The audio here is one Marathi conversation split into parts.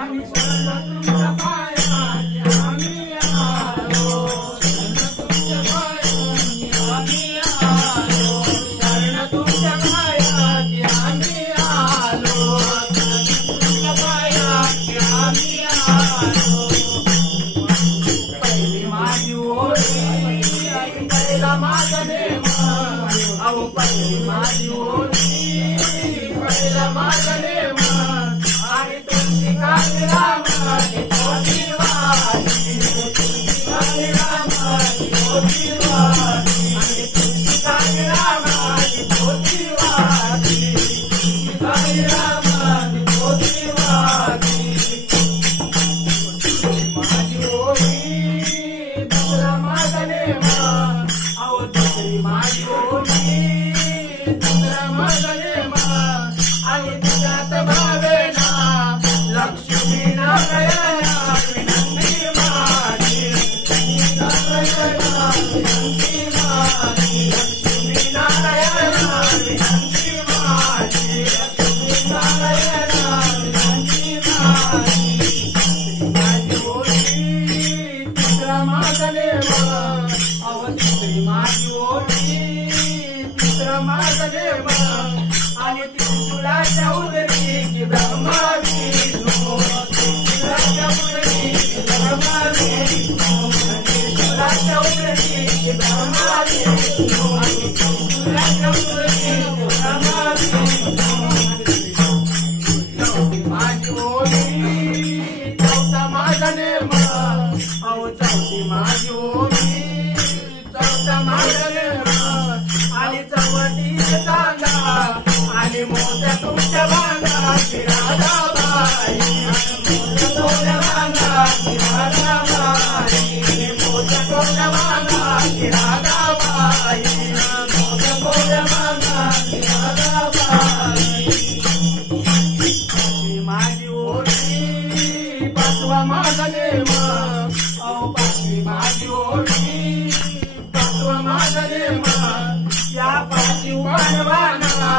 आम्ही शरण तुमच्या पायात आम्ही आलो शरण तुमच्या पायात आम्ही आलो शरण तुमच्या पायात आम्ही आलो तुमच्या पायात आम्ही आलो पहिली माझी ओळी पहिला माझा नेम अहो पहिली माझी ओळी पहिला माझा नेम आणि तुमची काळरामाची मोठी वाटी तुमची काळरामाची मोठी वाटी आणि तुमची काळरामाची मोठी वाटी तुमची काळरामाची मोठी वाटी माझी ओळी दुसरा माझा नेम अहो दुसरी माझी ओळी दुसरा माझा नेम आणि तुझ्यात भावेना लक्ष्मी नारायणा विनंती माझी नारायणा विनंती माझी लक्ष्मी नारायणा विनंती माझी लक्ष्मी नारायणा विनंती माझी माझी ओळी तिसरा माझा नेम अहो तिसरी माझी ओळी तिसरा माझा नेम आणि त्रिशूलाच्या उदरी ब्रह्मा विष्णू त्रिशूलाच्या उदरी ब्रह्मा विष्णू त्रिशूलाच्या उदरी ब्रह्मा विष्णू आणि त्रिशूलाच्या उदरी ब्रह्मा विष्णू माझी ओळी चौथा माझा नेम अहो चौथी माझी ओळी चौथा माझा नेम आणि चौथीचे चांदा आणि मोठ्या तुमच्या बांधाची राधाबाई मोठ्या तुमच्या बांधाची राधाबाई मोठ्या तुमच्या बांधाची राधाबाई मोठ्या तुमच्या बांधाची राधाबाई माझी ओळी पाचवा माझा नेम अहो पाचवी माझी ओळी पाचवा माझा नेम या पाची वाणवाना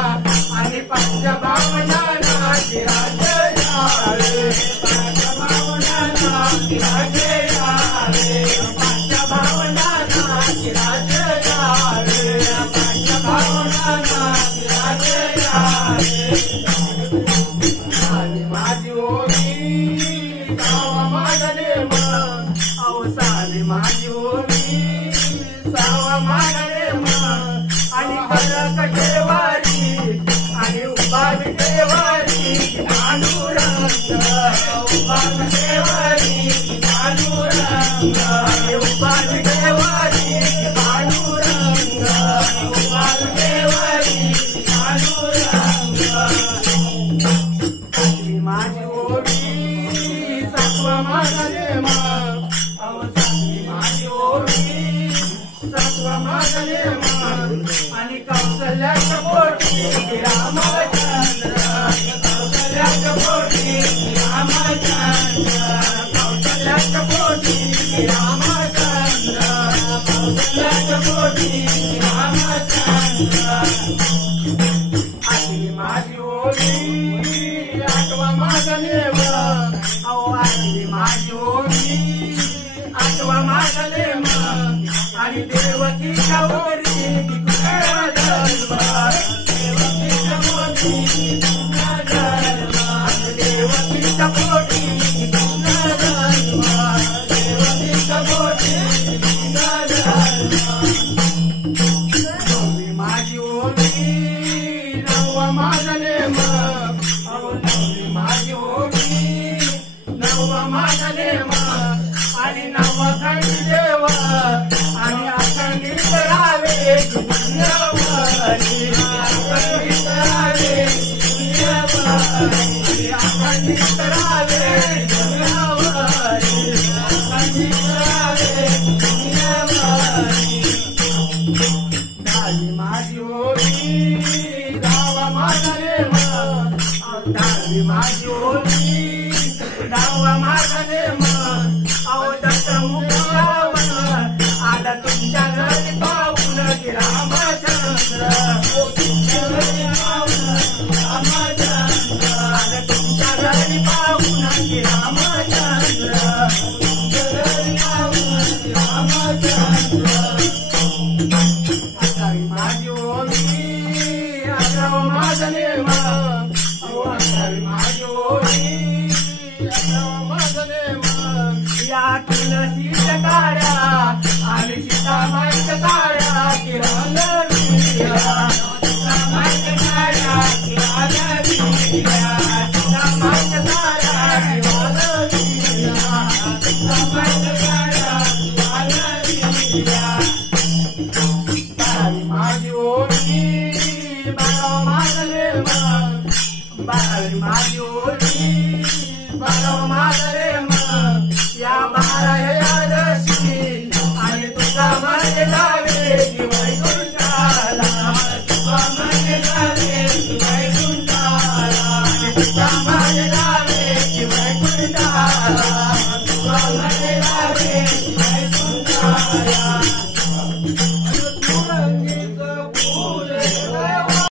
आणि पंचभावना राजे यावे पंचभावना राजे यावे पंचभावना राजे यावे पंचभावना राजे यावे माझी ओळी सावा माझा नेम अहो सावी माझी ओळी सावा माझा नेम आणि कडक ठेवारी आणि उभारी ठेवारी पांडुरंग उभारी ठेवारी पांडुरंग उभारी ठेवारी पांडुरंग उभारी ठेवारी पांडुरंग माझी ओळी सातवा माझा नेम अहो सातवी माझी ओळी सातवा माझा नेम आणि कौशल्याच्या पोटी रामचंद्र कौशल्याच्या पोटी रामचंद्र कौशल्याच्या पोटी रामचंद्र कौशल्याच्या पोटी रामचंद्र आठवी माझी ओळी आठवा माझा नेम अहो आठवी माझी ओळी आठवा माझा नेम आणि देवकीच्या वरी देवकीच्या पोटी देवकीच्या पोटी देवकीच्या पोटी माझी ओळी नववा माझा नेम अहो नववी माझी ओळी नववा माझा नेम आणि नववा खंडी देव आणि अखंडित राहावे दुनियावारी अखंडित राहावे दुनियावारी अखंडित राहावे दुनियावारी अखंडित राहावे दुनियावारी दहावी माझी ओळी दहावा माझा नेम दहावी माझी ओळी दहावा माझा नेम अहो दशमुख रावण आला तुमच्या घरी पाहून रामचंद्र तुमच्या घरी पाहून रामचंद्र आला तुमच्या घरी पाहून जाव माझं रे मन या 12 एकादशी आणि तुझा माझे जावे की वैकुंठाला तुझा माझे जावे की वैकुंठाला तुझा माझे जावे की वैकुंठाला तुझा माझे जावे की वैकुंठाला